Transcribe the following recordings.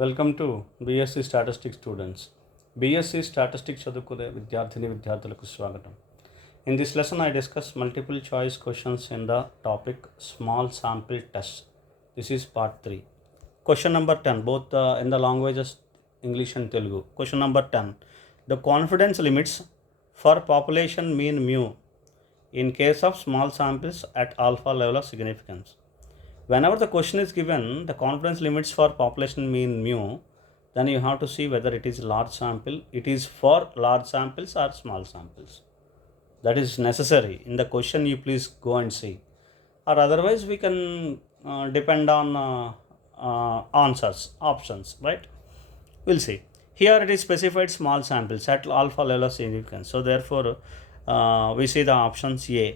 Welcome to BSc statistics students. BSc statistics చదువుకునే విద్యార్థులకు స్వాగతం. In this lesson I discuss multiple choice questions in the topic small sample test. This is part 3. Question number 10, both in the languages English and Telugu. Question number 10. The confidence limits for population mean mu in case of small samples at alpha level of significance. Whenever the question is given, the confidence limits for population mean mu, then you have to see whether it is large sample, it is for large samples or small samples. That is necessary. In the question, you please go and see. Or otherwise, we can depend on answers, options, right? We'll see. Here it is specified small samples at alpha level of significance. So therefore, we see the options A.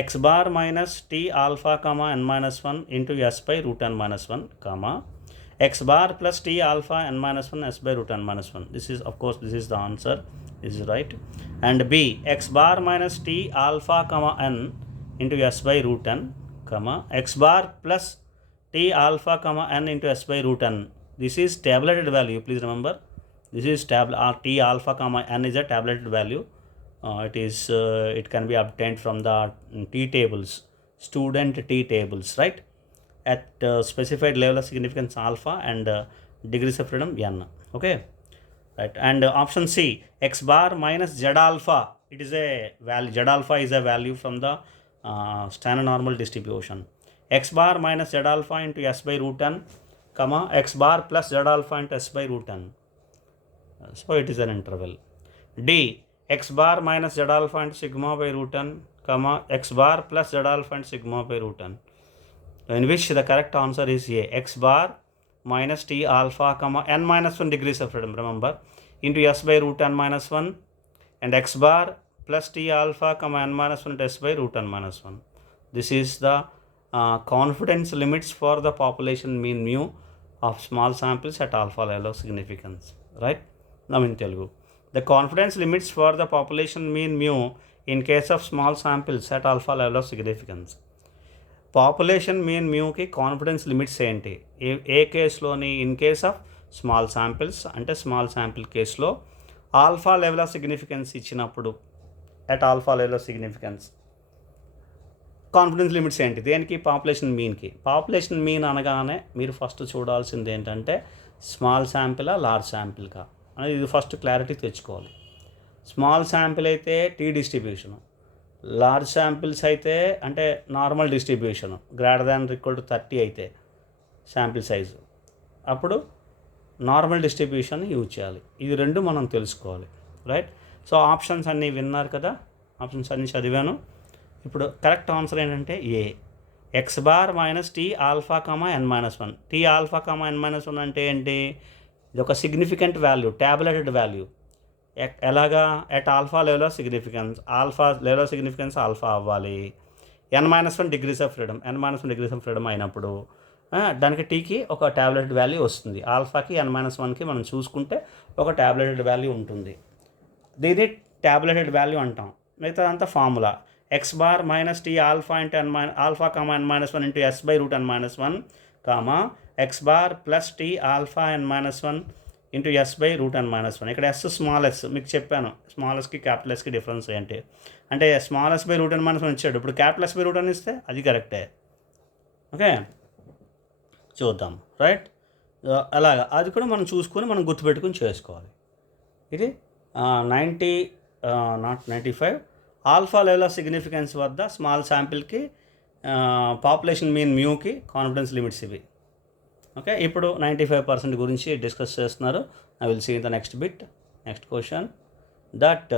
X bar minus T alpha comma n minus 1 into S by root n minus 1 comma X bar plus T alpha n minus 1 S by root n minus 1. This is, of course, this is the answer. This is right. And B. X bar minus T alpha comma n into S by root n comma X bar plus T alpha comma n into S by root n. This is tabulated value. Please remember, this is T alpha comma n is a tabulated value. It can be obtained from the T tables, student T tables, right? At specified level of significance alpha and degrees of freedom n. Okay, right. And option C, X bar minus Z alpha. It is a value. Z alpha is a value from the standard normal distribution. X bar minus Z alpha into S by root n, comma X bar plus Z alpha into S by root n. So it is an interval. D. X bar minus Z alpha into sigma by root n, comma X bar plus Z alpha into sigma by root n. In which the correct answer is A. X bar minus T alpha comma n minus 1 degrees of freedom, remember, into S by root n minus 1, and X bar plus T alpha comma n minus 1 into S by root n minus 1. This is the confidence limits for the population mean mu of small samples at alpha level of significance, right? Now in Telugu, the confidence limits for the population mean mu in case of small samples at alpha level of significance. Population mean మ్యూకి confidence limits ఏంటి, ఏ కేసులోని? In case of small samples, అంటే small sample కేసులో alpha level of significance ఇచ్చినప్పుడు, at alpha level of significance confidence limits ఏంటి? దేనికి? పాపులేషన్ మీన్కి. పాపులేషన్ మీన్ అనగానే మీరు ఫస్ట్ చూడాల్సింది ఏంటంటే స్మాల్ శాంపిలా లార్జ్ శాంపిల్కా అనేది, ఇది ఫస్ట్ క్లారిటీ తెచ్చుకోవాలి. స్మాల్ శాంపిల్ అయితే టీ డిస్ట్రిబ్యూషను, లార్జ్ శాంపిల్స్ అయితే అంటే normal distribution, greater than equal to 30 అయితే శాంపిల్ సైజు, అప్పుడు నార్మల్ డిస్ట్రిబ్యూషన్ యూజ్ చేయాలి. ఇది రెండు మనం తెలుసుకోవాలి, రైట్? సో ఆప్షన్స్ అన్నీ విన్నారు కదా, ఆప్షన్స్ అన్నీ చదివాను. ఇప్పుడు కరెక్ట్ ఆన్సర్ ఏంటంటే A. X bar minus tea alpha comma N minus 1. T alpha comma N minus 1 అంటే ఏంటి? ఇది ఒక సిగ్నిఫికెంట్ వాల్యూ, ట్యాబులేటెడ్ వాల్యూ. ఎలాగా? At alpha level of significance, alpha level of significance alpha అవ్వాలి. n minus 1 degrees of freedom, n minus 1 degrees of freedom అయినప్పుడు దానికి టీకి ఒక ట్యాబ్లెటెడ్ వాల్యూ వస్తుంది. ఆల్ఫాకి n మైనస్ 1కి మనం చూసుకుంటే ఒక ట్యాబ్లెటెడ్ వాల్యూ ఉంటుంది. దీన్ని ట్యాబ్లెటెడ్ వాల్యూ అంటాం. మిగతా అంతా formula. X bar minus tea alpha into alpha comma n minus 1 into S by route n minus 1 comma x bar plus t alpha n minus 1 into S by route n minus 1. ఇక్కడ S small s మీకు చెప్పాను, small ఎస్కి capital ఎస్కి difference ఏంటి అంటే small yes by root n minus 1 ఇచ్చాడు, ఇప్పుడు capital yes by root n ఇస్తే అది కరెక్టే. ఓకే, చూద్దాం, రైట్? అలాగా అది కూడా మనం చూసుకొని మనం గుర్తుపెట్టుకుని చేసుకోవాలి. ఇది 95 ఆల్ఫా లెవెల్ ఆఫ్ సిగ్నిఫికెన్స్ వద్ద స్మాల్ శాంపిల్కి పాపులేషన్ మీన్ మ్యూకి కాన్ఫిడెన్స్ లిమిట్స్ ఇవి. ఓకే, ఇప్పుడు 95% గురించి డిస్కస్ చేస్తున్నారు. I will see in the next bit, next question. That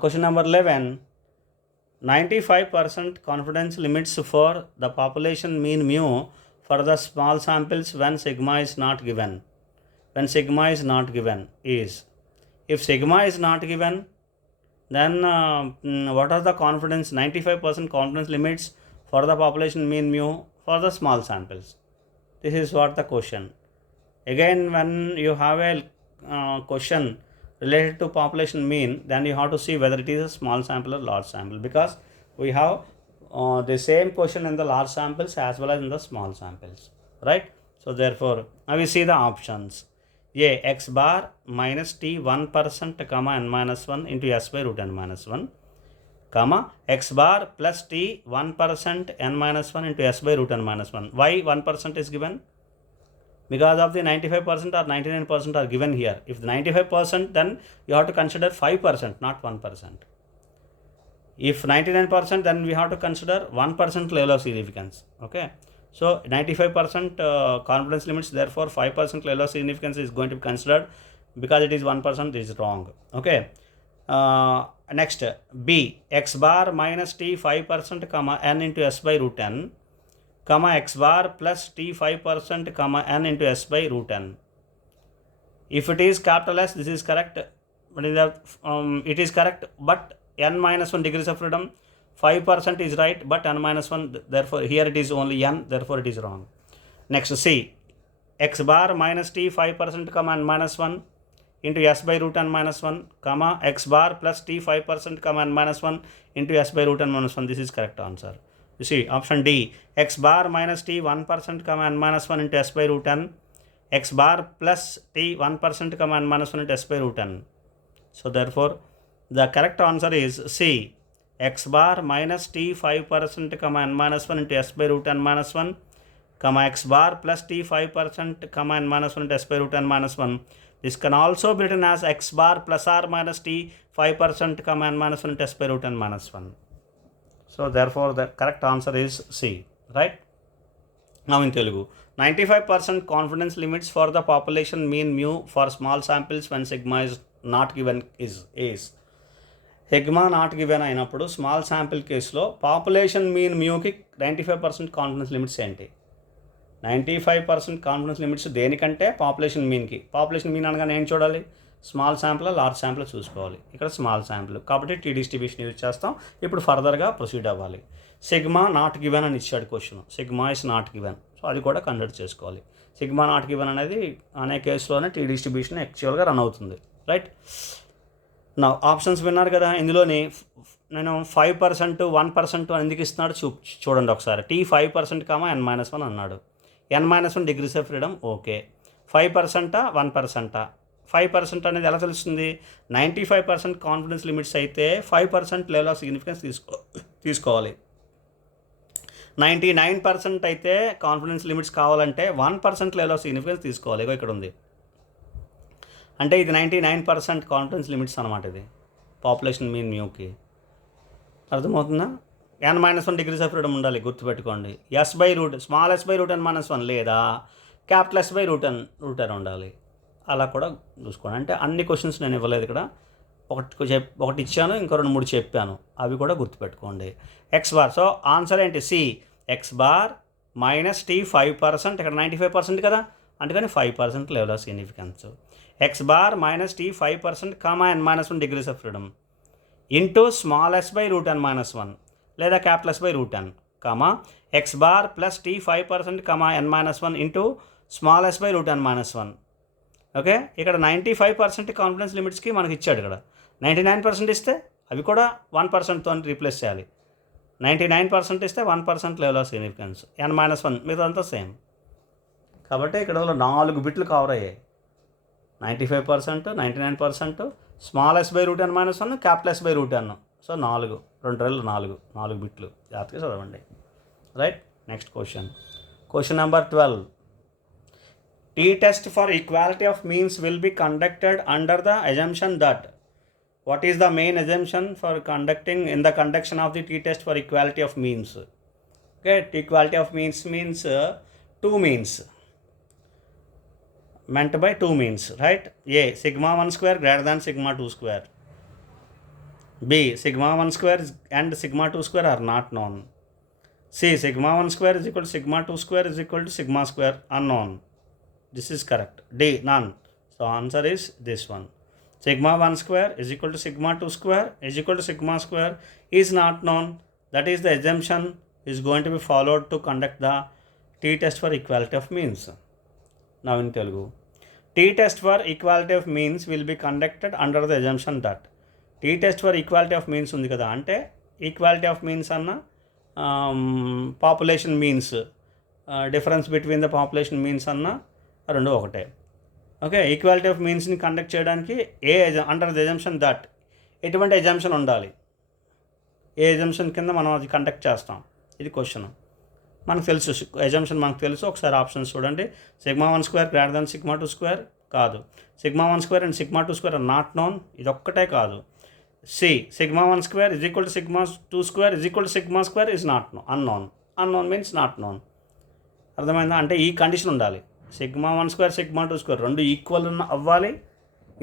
question number 11, 95% confidence limits for the population mean mu for the small samples when sigma is not given. When sigma is not given is, if sigma is not given, then what are the confidence 95% confidence limits for the population mean mu for the small samples? This is what the question. Again, when you have a question related to population mean, then you have to see whether it is a small sample or large sample, because we have the same question in the large samples as well as in the small samples, right? So therefore, now we see the options. A, x bar minus t 1% comma n minus 1 into s by root n minus 1 comma x bar plus t 1% n minus 1 into s by root n minus 1. Why 1% is given? Because of the 95% or 99% are given here. If the 95%, then you have to consider 5%, not 1%. If 99%, then we have to consider 1% level of significance. Okay. So 95% confidence limits, therefore 5% level of significance is going to be considered. Because it is 1%, is wrong. Okay. Next, B, x bar minus t 5% comma n into s by root n comma x bar plus t 5% comma n into s by root n. If it is capital S, this is correct. But it is correct, but n minus 1 degrees of freedom, 5% is right, but n minus 1, therefore here it is only n, therefore it is wrong. Next, C, x bar minus t 5% comma n minus 1 into s by root n minus 1 comma x bar plus t 5% comma n minus 1 into s by root n minus 1. This is correct answer. You see, option D, x bar minus t 1% comma n minus 1 into s by root n, x bar plus t 1% comma n minus 1 into s by root n. So therefore, the correct answer is C, x bar minus t 5% comma n minus 1 into s by root n minus 1 comma x bar plus t 5% comma n minus 1 into s by root n minus 1. This can also be written as x bar plus or minus t 5% comma n minus 1 into s by root n minus 1. So therefore, the correct answer is C, right? Now in Telugu, 95% confidence limits for the population mean mu for small samples when sigma is not given is sigma not given అయినప్పుడు small sample కేసులో population mean మ్యూకి 95% confidence limits ఏంటి? 95% confidence limits దేనికంటే పాపులేషన్ మీన్కి. Population mean అనగానే ఏం చూడాలి? Small sample large sample చూసుకోవాలి. ఇక్కడ స్మాల్ శాంపుల్ కాబట్టి టీ డిస్ట్రిబ్యూషన్ యూజ్ చేస్తాం. ఇప్పుడు ఫర్దర్గా ప్రొసీడ్ అవ్వాలి. సిగ్మా నాట్ గివెన్ అని ఇచ్చాడు question. Sigma is not given, so అది కూడా కన్సిడర్ చేసుకోవాలి. సిగ్మా నాట్ గివెన్ అనేది అనే కేసులోనే టీ డిస్ట్రిబ్యూషన్ యాక్చువల్గా రన్ అవుతుంది, రైట్? నా ఆప్షన్స్ విన్నారు కదా, ఇందులోని నేను 5% 1% అని ఎందుకు ఇస్తున్నాడు చూడండి ఒకసారి. టీ 5% కామా n-1 అన్నాడు. n-1 degrees of freedom, okay. 5%, 1%? 5% అనేది ఎలా తెలుస్తుంది? 95% కాన్ఫిడెన్స్ లిమిట్స్ అయితే 5% లెవెల్ ఆఫ్ సిగ్నిఫికెన్స్ తీసుకోవాలి. 99% అయితే కాన్ఫిడెన్స్ లిమిట్స్ కావాలంటే 1% లెవెల్ ఆఫ్ సిగ్నిఫికెన్స్ తీసుకోవాలి. ఇక్కడ ఉంది అంటే ఇది 99% కాన్ఫిడెన్స్ లిమిట్స్ అనమాట. ఇది పాపులేషన్ మీన్ మ్యూకి. అర్థమవుతుందా? n-1 డిగ్రీస్ ఆఫ్ ఫ్రీడమ్ ఉండాలి, గుర్తుపెట్టుకోండి. S by root small yes by root n-1 లేదా capital yes by root n ఉండాలి. అలా కూడా చూసుకోండి. అంటే అన్ని క్వశ్చన్స్ నేను ఇవ్వలేదు ఇక్కడ, ఒకటి ఇచ్చాను, ఇంకో 2-3 చెప్పాను, అవి కూడా గుర్తుపెట్టుకోండి. ఎక్స్ బార్, సో ఆన్సర్ ఏంటి? C, x bar minus t 5%, ఇక్కడ 95% కదా, అందుకని 5% level of significance. X bar minus t 5% comma n-1 degrees of freedom into small yes by root n-1 లేదా capital yes by root n comma x bar plus t 5% comma n-1 into small yes by root n-1. Okay, ఇక్కడ 95% కాన్ఫిడెన్స్ లిమిట్స్కి మనకి ఇచ్చాడు. ఇక్కడ 99% ఇస్తే అవి కూడా 1%తో రీప్లేస్ చేయాలి. 99% ఇస్తే 1% లెవెల్ ఆఫ్ సిగ్నిఫికెన్స్, n-1 మిగతాదంతా సేమ్. కాబట్టి ఇక్కడ 4 బిట్లు కవర్ అయ్యాయి. 95%, 99%, స్మాల్ ఎస్ బై రూట్ n-1, క్యాపిటల్ yes by root n. So 4 బిట్లు జాగ్రత్తగా చదవండి, right? Next question number 12. T-test for equality of means will be conducted under the assumption that. What is the main assumption for in the conduction of the T-test for equality of means? Okay, equality of means means two means. Meant by two means, right? A, sigma 1 square greater than sigma 2 square. B, sigma 1 square and sigma 2 square are not known. C, sigma 1 square is equal to sigma 2 square is equal to sigma square, unknown. This is correct. D, none. So answer is this one. Sigma 1 square is equal to sigma 2 square is equal to sigma square is not known. That is the assumption is going to be followed to conduct the T-test for equality of means. Now in Telugu, T-test for equality of means will be conducted under the assumption that. T-test for equality of means ఉంది కదా, అంటే equality of means అన్న population means difference between the population means అన్న రెండు ఒకటే. Okay, equality of మీన్స్ని కండక్ట్ చేయడానికి under the assumption that ఎటువంటి ఎజంప్షన్ ఉండాలి, ఏ ఎజంప్షన్ కింద మనం అది కండక్ట్ చేస్తాం, ఇది క్వశ్చన్. మనకు తెలుసు ఎజంప్షన్, మనకు తెలుసు. ఒకసారి ఆప్షన్స్ చూడండి. σ1² గ్రేటర్ దెన్ σ2² కాదు. σ1² అండ్ σ2² ఆర్ నాట్ నోన్, ఇది ఒక్కటే కాదు. C σ1² is equal to σ2² is equal to σ2 is not unknown. Unknown means not known. అర్థమైందా? అంటే ఈ కండిషన్ ఉండాలి. σ1² σ2² రెండు ఈక్వల్ అవ్వాలి.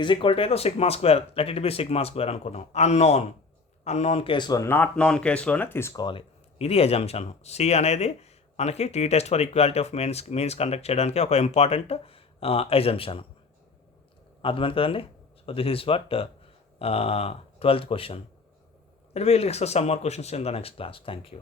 ఈజ్ ఈక్వల్ టు ఏదో σ2, లెట్ ఇట్ బి σ2 అనుకున్నాం. అన్నోన్ కేసులో, నాట్ నోన్ కేసులోనే తీసుకోవాలి. ఇది ఎజంప్షన్. సి అనేది మనకి t test for equality of means conduct చేయడానికి ఒక ఇంపార్టెంట్ ఎజంప్షన్. అర్థమైంది కదండి? So this is what 12th question. Then we will discuss some more questions in the next class. Thank you.